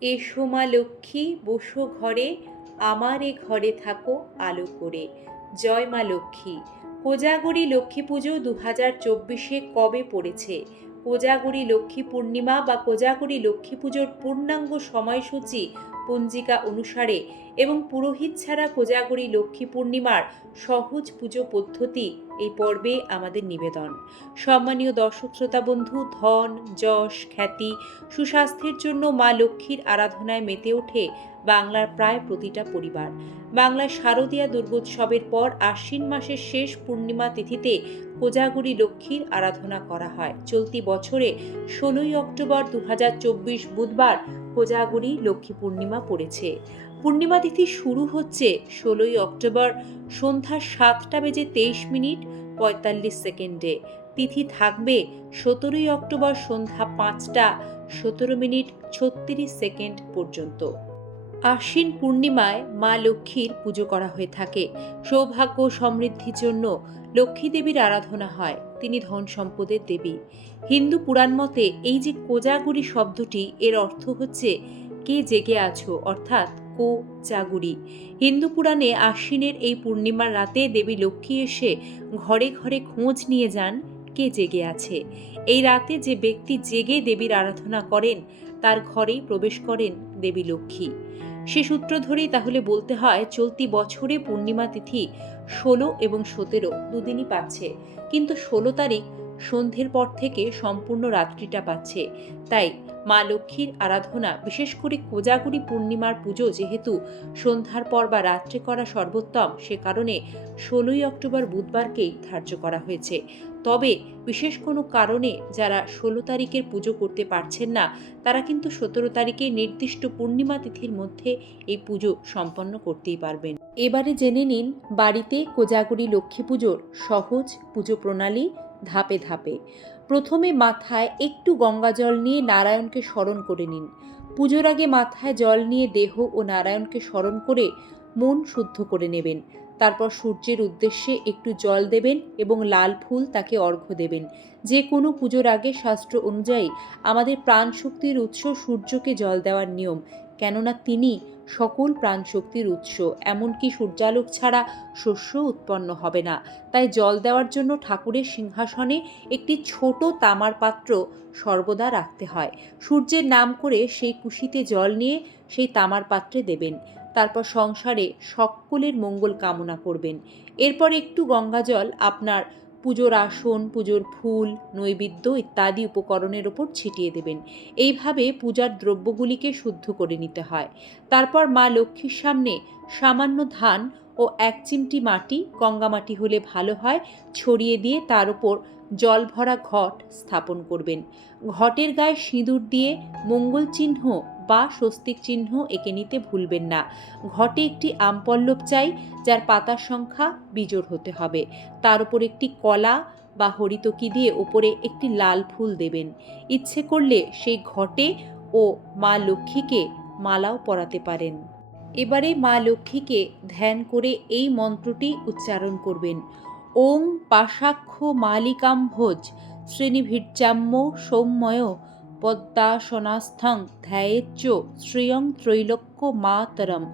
এসো মা লক্ষ্মী, বসো ঘরে, আমার এ ঘরে থাকো আলো করে। জয় মা লক্ষ্মী। কোজাগরি লক্ষ্মী পুজো দু হাজার চব্বিশে কবে পড়েছে? কোজাগরি লক্ষ্মী পূর্ণিমা বা কোজাগরি লক্ষ্মী পুজোর পূর্ণাঙ্গ সময়সূচি পঞ্জিকা অনুসারে এবং পুরোহিত ছাড়া কোজাগরি লক্ষ্মী পূর্ণিমার সহজ পুজো পদ্ধতি এই পর্বে আমাদের নিবেদন। সম্মানীয় দর্শক, শ্রোতা বন্ধু, ধন, যশ, খ্যাতি, সুস্বাস্থ্যের জন্য মা লক্ষ্মীর আরাধনায় মেতে ওঠে বাংলার প্রায় প্রতিটা পরিবার। বাংলার শারদীয়া দুর্গোৎসবের পর আশ্বিন মাসের শেষ পূর্ণিমা তিথিতে কোজাগুড়ি লক্ষ্মীর আরাধনা করা হয়। চলতি বছরে ষোলোই অক্টোবর দু হাজার চব্বিশ বুধবার কোজাগুড়ি লক্ষ্মী পূর্ণিমা পড়েছে। পূর্ণিমা তিথি শুরু হচ্ছে ষোলোই অক্টোবর সন্ধ্যা সাতটা বেজে তেইশ মিনিট পঁয়তাল্লিশ সেকেন্ডে। তিথি থাকবে সতেরোই অক্টোবর সন্ধ্যা পাঁচটা, সতেরো মিনিট ছত্রিশ সেকেন্ড পর্যন্ত। আশ্বিন পূর্ণিমায় মা লক্ষ্মীর পুজো করা হয়ে থাকে। সৌভাগ্য সমৃদ্ধির জন্য লক্ষ্মী দেবীর আরাধনা হয়। তিনি ধন সম্পদের দেবী। হিন্দু পুরাণ মতে এই যে কোজাগুড়ি শব্দটি, এর অর্থ হচ্ছে কে জেগে আছো, অর্থাৎ কো জাগুড়ি হিন্দু পুরাণে আশ্বিনের এই পূর্ণিমার রাতে দেবী লক্ষ্মী এসে ঘরে ঘরে খোঁজ নিয়ে যান কে জেগে আছে। এই রাতে যে ব্যক্তি জেগে দেবীর আরাধনা করেন, তার ঘরেই প্রবেশ করেন দেবী লক্ষ্মী। সে সূত্র ধরেই তাহলে বলতে হয়, চলতি বছরে পূর্ণিমা তিথি ষোলো এবং সতেরো দুদিনই পাচ্ছে। কিন্তু ষোলো তারিখ সন্ধ্যের পর থেকে সম্পূর্ণ রাত্রিটা পাচ্ছে। তাই মা লক্ষ্মীর আরাধনা, বিশেষ করে কোজাগুড়ি পূর্ণিমার পুজো যেহেতু সন্ধ্যার পর বা রাত্রে করা সর্বোত্তম, সে কারণে ষোলোই অক্টোবর বুধবারকেই ধার্য করা হয়েছে। তবে বিশেষ কোনো কারণে যারা ষোলো তারিখের পুজো করতে পারছেন না, তারা কিন্তু সতেরো তারিখে নির্দিষ্ট পূর্ণিমা তিথির মধ্যে এই পুজো সম্পন্ন করতেই পারবেন। এবারে জেনে নিন, বাড়িতে কোজাগুড়ি লক্ষ্মী পুজোর সহজ পুজো প্রণালী ধাপে ধাপে। প্রথমে মাথায় একটু গঙ্গা জল নিয়ে নারায়ণকে স্মরণ করে নিন। পুজোর আগে মাথায় জল নিয়ে দেহ ও নারায়ণকে স্মরণ করে মন শুদ্ধ করে নেবেন। তারপর সূর্যের উদ্দেশ্যে একটু জল দেবেন এবং লাল ফুল তাকে অর্ঘ্য দেবেন। যে কোনো পুজোর আগে শাস্ত্র অনুযায়ী আমাদের প্রাণশক্তির উৎস সূর্যকে জল দেওয়ার নিয়ম। কেননা তিনি সকল প্রাণশক্তির উৎস, এমনকি সূর্যালোক ছাড়া শস্য উৎপন্ন হবে না। তাই জল দেওয়ার জন্য ঠাকুরের সিংহাসনে একটি ছোট তামার পাত্র সর্বদা রাখতে হয়। সূর্যের নাম করে সেই কুশিতে জল নিয়ে সেই তামার পাত্রে দেবেন। তারপর সংসারে সকলের মঙ্গল কামনা করবেন। এরপর একটু গঙ্গাজল আপনার পুজোর আসন, পুজোর ফুল, নৈবেদ্য ইত্যাদি উপকরণের ওপর ছিটিয়ে দেবেন। এইভাবে পূজার দ্রব্যগুলিকে শুদ্ধ করে নিতে হয়। তারপর মা লক্ষ্মীর সামনে সামান্য ধান ও এক চিমটি মাটি, গঙ্গা মাটি হলে ভালো হয়, ছড়িয়ে দিয়ে তার উপর জল ভরা ঘট স্থাপন করবেন। ঘটের গায়ে সিঁদুর দিয়ে মঙ্গল চিহ্ন বা স্বস্তিক চিহ্ন এঁকে নিতে ভুলবেন না। ঘটে একটি আমপল্লব চাই, যার পাতার সংখ্যা বিজোড় হতে হবে। তার উপর একটি কলা বা হরিতকি দিয়ে ওপরে একটি লাল ফুল দেবেন। ইচ্ছে করলে সেই ঘটে ও মা লক্ষ্মীকে মালাও পরাতে পারেন। এবারে মা লক্ষ্মীকে ধ্যান করে এই মন্ত্রটি উচ্চারণ করবেন। ওং পাশাক্ষ মালিকাম্ভোজ শ্রেণীভির্যাম্য সৌম্যয় পদ্মাসনাস্থং ধ্যায়েচ্চ শ্রিয়ং ত্রৈলক্য মাতরম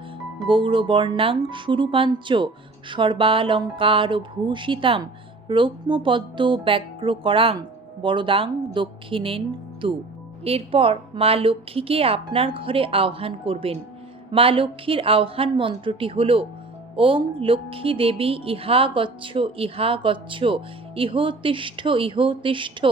গৌরবর্ণাং সুরূপাঞ্চ সর্বালঙ্কার ভূষিতাম রৌক্মপদ্ম ব্যগ্রকরাং বরদাং দক্ষিণেন তু এরপর মা লক্ষ্মীকে আপনার ঘরে আহ্বান করবেন। মা লক্ষ্মীর আহ্বান মন্ত্রটি হল ওং লক্ষ্মী দেবী ইহা গচ্ছ ইহা গচ্ছ, ইহ তিষ্ঠ ইহ তিষ্ঠ,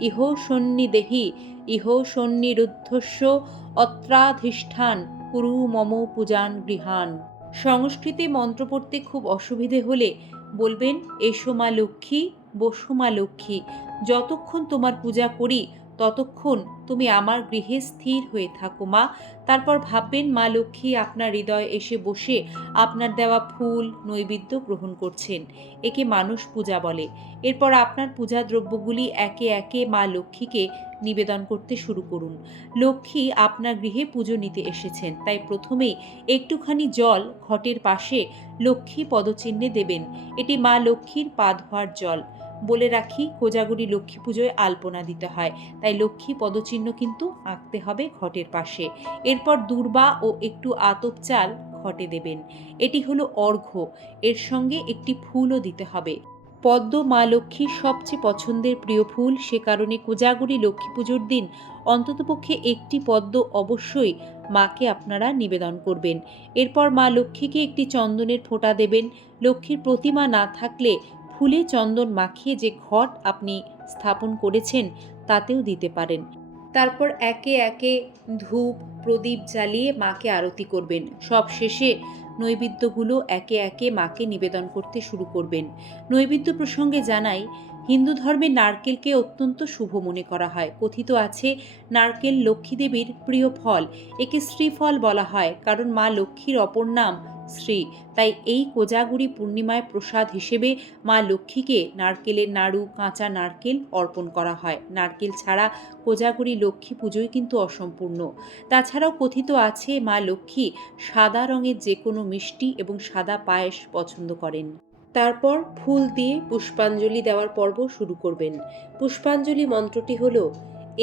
ইহ সন্নিদেহি, ইহ সন্নিরুদ্ধস্য, অত্রাধিষ্ঠান, কুরু মম পূজান গৃহান সংস্কৃতে মন্ত্র পড়তে খুব অসুবিধে হলে বলবেন, এসো মা লক্ষ্মী, বসো মা লক্ষ্মী, যতক্ষণ তোমার পূজা করি ততক্ষণ তুমি আমার গৃহে স্থির হয়ে থাকো, মা। তারপর ভাববেন মা লক্ষ্মী আপনার হৃদয়ে এসে বসে আপনার দেওয়া ফুল নৈবেদ্য গ্রহণ করছেন। একে মানুষ পূজা বলে। এরপর আপনার পূজা দ্রব্যগুলি একে একে মা লক্ষ্মীকে নিবেদন করতে শুরু করুন। লক্ষ্মী আপনার গৃহে পুজো নিতে এসেছেন, তাই প্রথমেই একটুখানি জল ঘটের পাশে লক্ষ্মী পদচিহ্নে দেবেন। এটি মা লক্ষ্মীর পা ধোয়ার জল। বলে রাখি কোজাগুড়ি লক্ষ্মী পুজোয় আলপনা দিতে হয়। তাই লক্ষ্মী পদচিহ্ন কিন্তু আঁকতে হবে ঘটের পাশে। এরপর দূর্বা ও একটু আতপ চাল ঘটে দেবেন। এটি হলো অর্ঘ্য। এর সঙ্গে একটি ফুলও দিতে হবে। পদ্ম মা লক্ষ্মীর সবচেয়ে পছন্দের প্রিয় ফুল, সে কারণে কোজাগুড়ি লক্ষ্মী পুজোর দিন অন্ততপক্ষে একটি পদ্ম অবশ্যই মাকে আপনারা নিবেদন করবেন। এরপর মা লক্ষ্মীকে একটি চন্দনের ফোঁটা দেবেন। লক্ষ্মীর প্রতিমা না থাকলে ফুলে চন্দন মাখিয়ে যে ঘট আপনি স্থাপন করেছেন, তাতেও দিতে পারেন। তারপর একে একে ধূপ, প্রদীপ জ্বালিয়ে মাকে আরতি করবেন। সব শেষে নৈবেদ্যগুলো একে একে মাকে নিবেদন করতে শুরু করবেন। নৈবেদ্য প্রসঙ্গে জানাই হিন্দু ধর্মে নারকেলকে অত্যন্ত শুভ মনে করা হয়। কথিত আছে, নারকেল লক্ষ্মী দেবীর প্রিয় ফল। একে শ্রীফল বলা হয়, কারণ মা লক্ষ্মীর অপর নাম শ্রী। তাই এই কোজাগুড়ি পূর্ণিমায় প্রসাদ হিসেবে মা লক্ষ্মীকে নারকেলের নাড়ু, কাঁচা নারকেল অর্পণ করা হয়। নারকেল ছাড়া কোজাগুড়ি লক্ষ্মী পুজোই কিন্তু অসম্পূর্ণ। তাছাড়াও কথিত আছে, মা লক্ষ্মী সাদা রঙের যে কোনো মিষ্টি এবং সাদা পায়েস পছন্দ করেন। তারপর ফুল দিয়ে পুষ্পাঞ্জলি দেওয়ার পর্ব শুরু করবেন। পুষ্পাঞ্জলি মন্ত্রটি হল,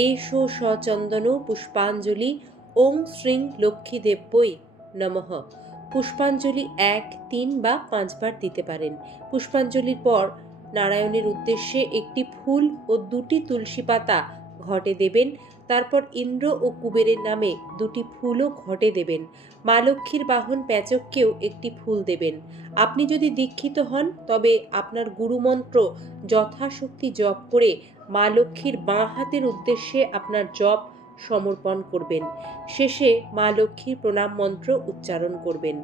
এষো সচন্দন পুষ্পাঞ্জলি ওং শ্রীং লক্ষ্মী দেব্যই নমঃ। পুষ্পাঞ্জলি এক, তিন বা পাঁচবার দিতে পারেন। পুষ্পাঞ্জলির পর নারায়ণের উদ্দেশ্যে একটি ফুল ও দুটি তুলসী পাতা ঘটে দেবেন। তারপর ইন্দ্র ও কুবেরের নামে দুটি ফুলও ঘটে দেবেন। মা লক্ষ্মীর বাহন প্যাচককেও একটি ফুল দেবেন। আপনি যদি দীক্ষিত হন, তবে আপনার গুরুমন্ত্র যথাশক্তি জপ করে মা লক্ষ্মীর বাঁ হাতের উদ্দেশ্যে আপনার জপ সমর্পণ করবেন। শেষে মা লক্ষ্মীর প্রণাম মন্ত্র উচ্চারণ করবেন।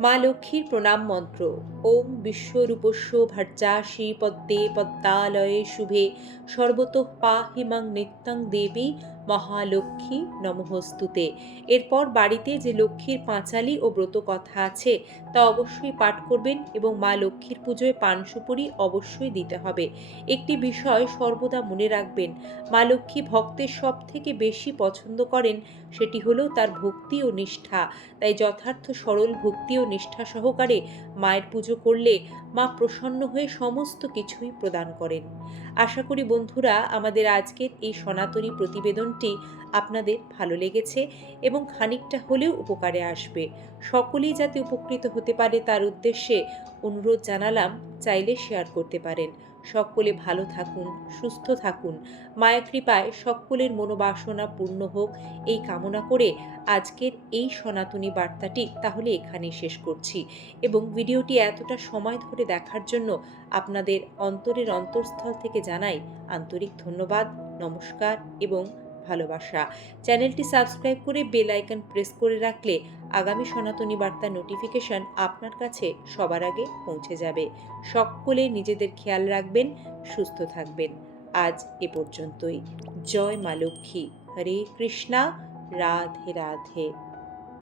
মা লক্ষ্মীর প্রণাম মন্ত্র, ওম বিশ্বরূপস্য ভার্যাসি পদ্মে পদ্মালয়ে শুভে। সর্বতঃ পাহিমাং নিত্যং দেবী মহালক্ষ্মী নমহস্তুতে। এরপর বাড়িতে যে লক্ষ্মীর পাঁচালি ও ব্রত কথা আছে, তা অবশ্যই পাঠ করবেন এবং মা লক্ষ্মীর পুজোয় পান সুপুরি অবশ্যই দিতে হবে। একটি বিষয় সর্বদা মনে রাখবেন, মা লক্ষ্মী ভক্তের সব থেকে বেশি পছন্দ করেন সেটি হলো তার ভক্তি ও নিষ্ঠা। তাই যথার্থ সরল ভক্তি ও নিষ্ঠা সহকারে মায়ের পুজো করলে মা প্রসন্ন হয়ে সমস্ত কিছুই প্রদান করেন। আশা করি বন্ধুরা, আমাদের আজকের এই সনাতনী প্রতিবেদনটি আপনাদের ভালো লেগেছে এবং খানিকটা হলেও উপকারে আসবে। সকলেই যাতে উপকৃত হতে পারে তার উদ্দেশ্যে অনুরোধ জানালাম, চাইলে শেয়ার করতে পারেন। সকলে ভালো থাকুন, সুস্থ থাকুন। মায়া কৃপায় সকলের মনোবাসনা পূর্ণ হোক। এই কামনা করে আজকের এই সনাতনী বার্তাটি তাহলে এখানেই শেষ করছি। এবং ভিডিওটি এতটা সময় ধরে দেখার জন্য আপনাদের অন্তরের অন্তঃস্থল থেকে জানাই আন্তরিক ধন্যবাদ, নমস্কার এবং ভালোবাসা। চ্যানেলটি সাবস্ক্রাইব করে বেল আইকন প্রেস করে রাখলে আগামী সনাতনী বার্তা নোটিফিকেশন আপনার কাছে সবার আগে পৌঁছে যাবে। সকলে নিজেদের খেয়াল রাখবেন, সুস্থ থাকবেন। আজ এ পর্যন্তই। জয় মা লক্ষ্মী। হরে কৃষ্ণা। রাধে রাধে।